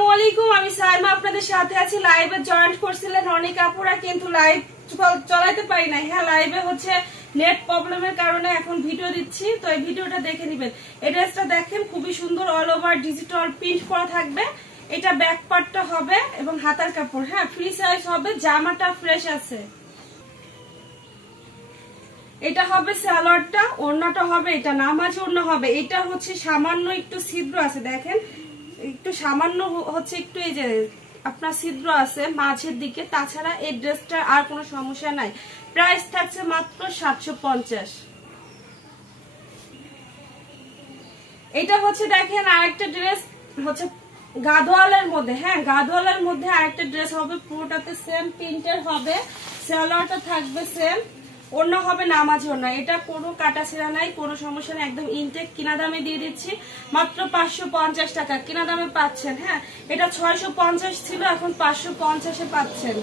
আসসালামু আলাইকুম, আমি সাইমা আপনাদের সাথে আছি। লাইভে জয়েন্ট করছিলেন অনেক আপুরা, কিন্তু লাইভ চালাতে পারি না। হ্যাঁ, লাইভে হচ্ছে নেট প্রবলেমের কারণে এখন ভিডিও দিচ্ছি, তো এই ভিডিওটা দেখে নেবেন। এই ড্রেসটা দেখেন, খুবই সুন্দর, অল ওভার ডিজিটাল প্রিন্ট করা থাকবে। এটা ব্যাক পার্টটা হবে এবং হাতার কাপড়, হ্যাঁ ফ্রি সাইজ হবে, জামাটা ফ্রেশ আছে। এটা হবে সালোয়ারটা, ওড়নাটা হবে এটা নামাজ ওড়না হবে। এটা হচ্ছে সামান্য একটু ছিদ্র আছে, দেখেন একটু সামান্য হচ্ছে একটু এই যে আপনার ছিদ্র আছে মাঝের দিকে, তাছাড়া এই ড্রেসটা আর কোনো সমস্যা নাই। প্রাইস থাকছে মাত্র 750। এটা হচ্ছে দেখেন আরেকটা ড্রেস হচ্ছে গাদোয়ালের মধ্যে, হ্যাঁ গাদোয়ালের মধ্যে আরেকটা ড্রেস হবে, পুরোটাতে সেম প্রিন্টের হবে, সালোয়ারটা থাকবে সেম, অন্য হবে নামাজ ওড়না। এটা কোনো কাটা ছেঁড়া নাই, কোনো সমস্যা নেই, একদম ইনটেক। কিনা দামে দিয়ে দিচ্ছি মাত্র 550 টাকা কিনা দামে পাচ্ছেন। হ্যাঁ, এটা 650 ছিল, এখন 550-এ পাচ্ছেন।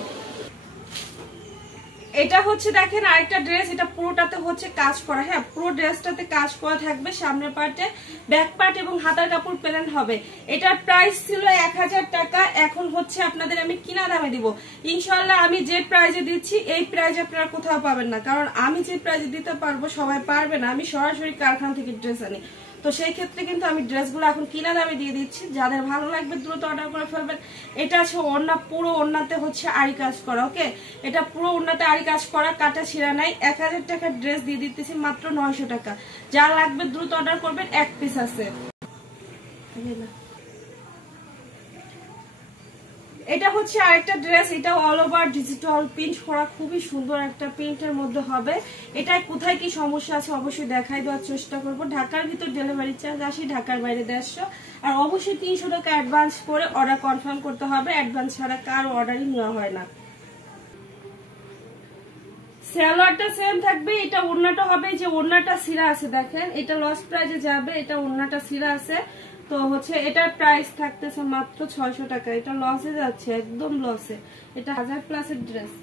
এটা হচ্ছে দেখেন আরেকটা ড্রেস, এটা পুরোটাতে হচ্ছে কাজ করা, হ্যাঁ পুরো ড্রেসটাতে কাজ করা থাকবে, সামনের পার্টে ব্যাক পার্ট এবং হাতার কাপড় প্লেন হবে। এটার প্রাইস ছিল 1000 টাকা, এখন হচ্ছে আপনাদের আমি কিনা দামে দিব। ইনশাআল্লাহ আমি যে প্রাইজে দিচ্ছি এই প্রাইজে আপনারা কোথাও পাবেন না, কারণ আমি যে প্রাইজে দিতে পারবো সবাই পারবে না। আমি সরাসরি কারখানা থেকে ড্রেস আনি, তো সেই ক্ষেত্রে কিন্তু আমি ড্রেসগুলো এখন কিনা দামে দিয়ে দিচ্ছি। যাদের ভালো লাগবে দ্রুত অর্ডার করে ফেলবেন। এটা আছে ওড়না, পুরো ওড়নাতে হচ্ছে আড়ি কাজ করা, ওকে এটা পুরো ওড়নাতে আড়ি কাজ করা, কাটা ছিঁড়া নাই। 1000 টাকার ড্রেস দিয়ে দিতেছি মাত্র 900 টাকা। যা লাগবে দ্রুত অর্ডার করবেন, এক পিস আছে। এটা হচ্ছে আরেকটা ড্রেস, এটা অল ওভার ডিজিটাল প্রিন্ট করা, খুবই সুন্দর একটা প্রিন্টের মধ্যে হবে। এটা কোথায় কি সমস্যা আছে অবশ্যই দেখাই দেওয়ার চেষ্টা করব। ঢাকার ভিতর ডেলিভারি চার্জ 80, ঢাকার বাইরে 150, আর অবশ্যই 300 টাকা অ্যাডভান্স করে অর্ডার কনফার্ম করতে হবে। অ্যাডভান্স ছাড়া কারো অর্ডারই নেওয়া হয় না। সালোয়ারটা সেম থাকবে, এটা ওড়নাটা হবে, যে ওড়নাটা সিরা আছে দেখেন, এটা লস প্রাইজে যাবে, এটা ওড়নাটা সিরা আছে। তো হচ্ছে এটার প্রাইস থাকতেছে মাত্র 600 টাকা। এটা লসে যাচ্ছে, একদম লসে। এটা 1000+ ড্রেস।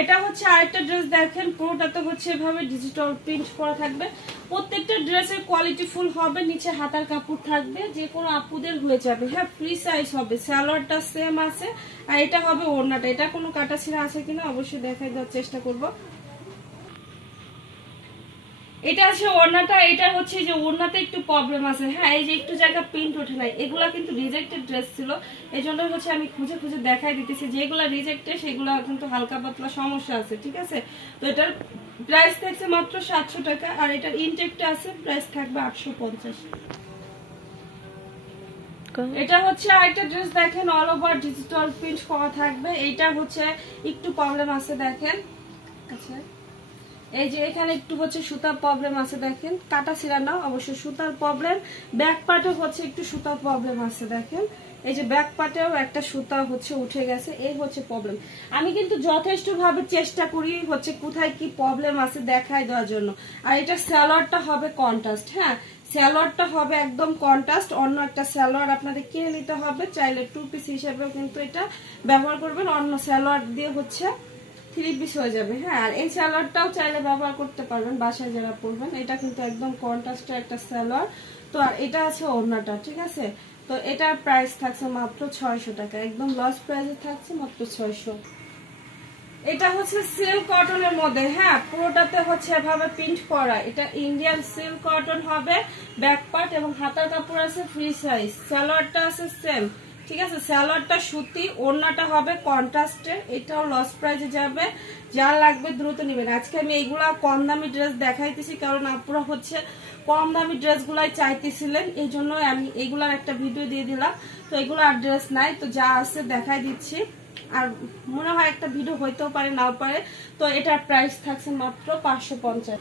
এটা হচ্ছে আরেকটা ড্রেস দেখেন, পুরোটাতে হচ্ছে এভাবে ডিজিটাল প্রিন্ট করা থাকবে। প্রত্যেকটা ড্রেসের কোয়ালিটি ফুল হবে, নিচে হাতার কাপড় থাকবে, যে কোনো আপুদের হয়ে যাবে। হ্যাঁ ফ্রি সাইজ হবে, সালোয়ারটা সেম আছে, আর এটা হবে ওড়নাটা। এটা কোনো কাটা ছিঁড়া আছে কিনা অবশ্যই দেখাই দেওয়ার চেষ্টা করব। এটা আছে ওড়নাটা, এটা হচ্ছে যে ওড়নাতে একটু প্রবলেম আছে, হ্যাঁ এই যে একটু জায়গা প্রিন্ট ওঠে নাই, এগুলা কিন্তু রিজেক্টেড ড্রেস ছিল, এই জন্য হচ্ছে আমি খুঁজে খুঁজে দেখাই দিতেছি। যেগুলা রিজেক্টেড সেগুলা কিন্তু হালকা পাতলা সমস্যা আছে, ঠিক আছে। তো এটার প্রাইস থাকছে মাত্র 700 টাকা, আর এটার ইনটেকটা আছে, প্রাইস থাকবে 850। এটা হচ্ছে আরেকটা ড্রেস দেখেন, অল ওভার ডিজিটাল প্রিন্ট করা থাকবে। এইটা হচ্ছে একটু প্রবলেম আছে দেখেন, আচ্ছা এই যে এখানে একটু হচ্ছে সুতার প্রবলেম আছে দেখেন, কাটা ছিঁড়া না, অবশ্যই সুতার প্রবলেম। ব্যাক পার্টে হচ্ছে একটু সুতার প্রবলেম আছে দেখেন, এই যে ব্যাক পার্টেও একটা সুতা হচ্ছে উঠে গেছে, এই হচ্ছে প্রবলেম। আমি কিন্তু যথেষ্ট ভাবে চেষ্টা করি হচ্ছে কোথায় কি প্রবলেম আছে দেখাই দেওয়ার জন্য। আর এটা সালোয়ারটা হবে কন্ট্রাস্ট, হ্যাঁ সালোয়ারটা হবে একদম কন্ট্রাস্ট। অন্য একটা সালোয়ার আপনাদের কিনে নিতে হবে, চাইলে 2 পিস হিসেবেও কিন্তু এটা ব্যবহার করবেন, অন্য সালোয়ার দিয়ে হচ্ছে 3 পিস হয়ে যাবে। হ্যাঁ, আর এই সালোয়ারটাও চাইলে ব্যবহার করতে পারবেন বাসায় যারা পরবেন। এটা কিন্তু একদম কন্ট্রাস্টের একটা সালোয়ার। তো আর এটা আছে ওড়নাটা, ঠিক আছে। তো এটার প্রাইস থাকছে মাত্র 600 টাকা, একদম লস প্রাইসে থাকছে মাত্র 600। এটা হচ্ছে সিল্ক কটনের মধ্যে, হ্যাঁ পুরোটাতে হচ্ছে এভাবে প্রিন্ট করা। এটা ইন্ডিয়ান সিল্ক কটন হবে, ব্যাক পার্ট এবং হাতার কাপড় আছে ফ্রি সাইজ, সালোয়ারটা আছে সেম, ঠিক আছে। সালোয়ারটা সুতি, ওড়নাটা হবে কন্ট্রাস্টের, এটাও লস প্রাইজে যাবে। যা লাগবে দ্রুত নেবেন। আজকে আমি এইগুলা কম দামি ড্রেস দেখাইতেছি, কারণ আপুরা হচ্ছে কম দামি ড্রেসগুলাই চাইতেছিলেন, এই জন্য আমি এইগুলার একটা ভিডিও দিয়ে দিলাম। তো এগুলো আর ড্রেস নাই, তো যা আছে দেখাই দিচ্ছি, আর মনে হয় একটা ভিডিও হইতেও পারে নাও পারে। তো এটার প্রাইস থাকছে মাত্র 550।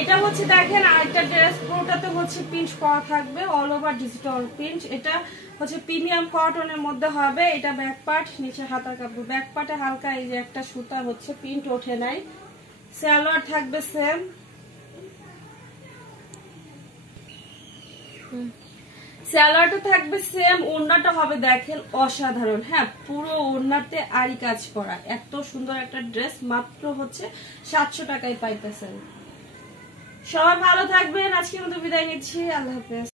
এটা হচ্ছে দেখেন আরেকটা ড্রেস, পুরোটাতে হচ্ছে প্রিন্ট করা থাকবে, অল ওভার ডিজিটাল প্রিন্ট। এটা হচ্ছে প্রিমিয়াম কটনের মধ্যে হবে। এটা ব্যাক পার্ট, নিচে হাতার কাপড়। ব্যাক পার্টে হালকা এই যে একটা সুতা হচ্ছে প্রিন্ট ওঠে নাই। সালোয়ার থাকবে সেম, সালোয়ারটা থাকবে সেম, ওড়নাটা হবে দেখেন অসাধারণ, হ্যাঁ পুরো ওড়নাতে আড়ি কাজ করা। এত সুন্দর একটা ড্রেস মাত্র হচ্ছে 700 টাকায় পাইতেছেন। সবাই ভালো থাকবেন, আজকের মতো বিদায় নিচ্ছি, আল্লাহ হাফেজ।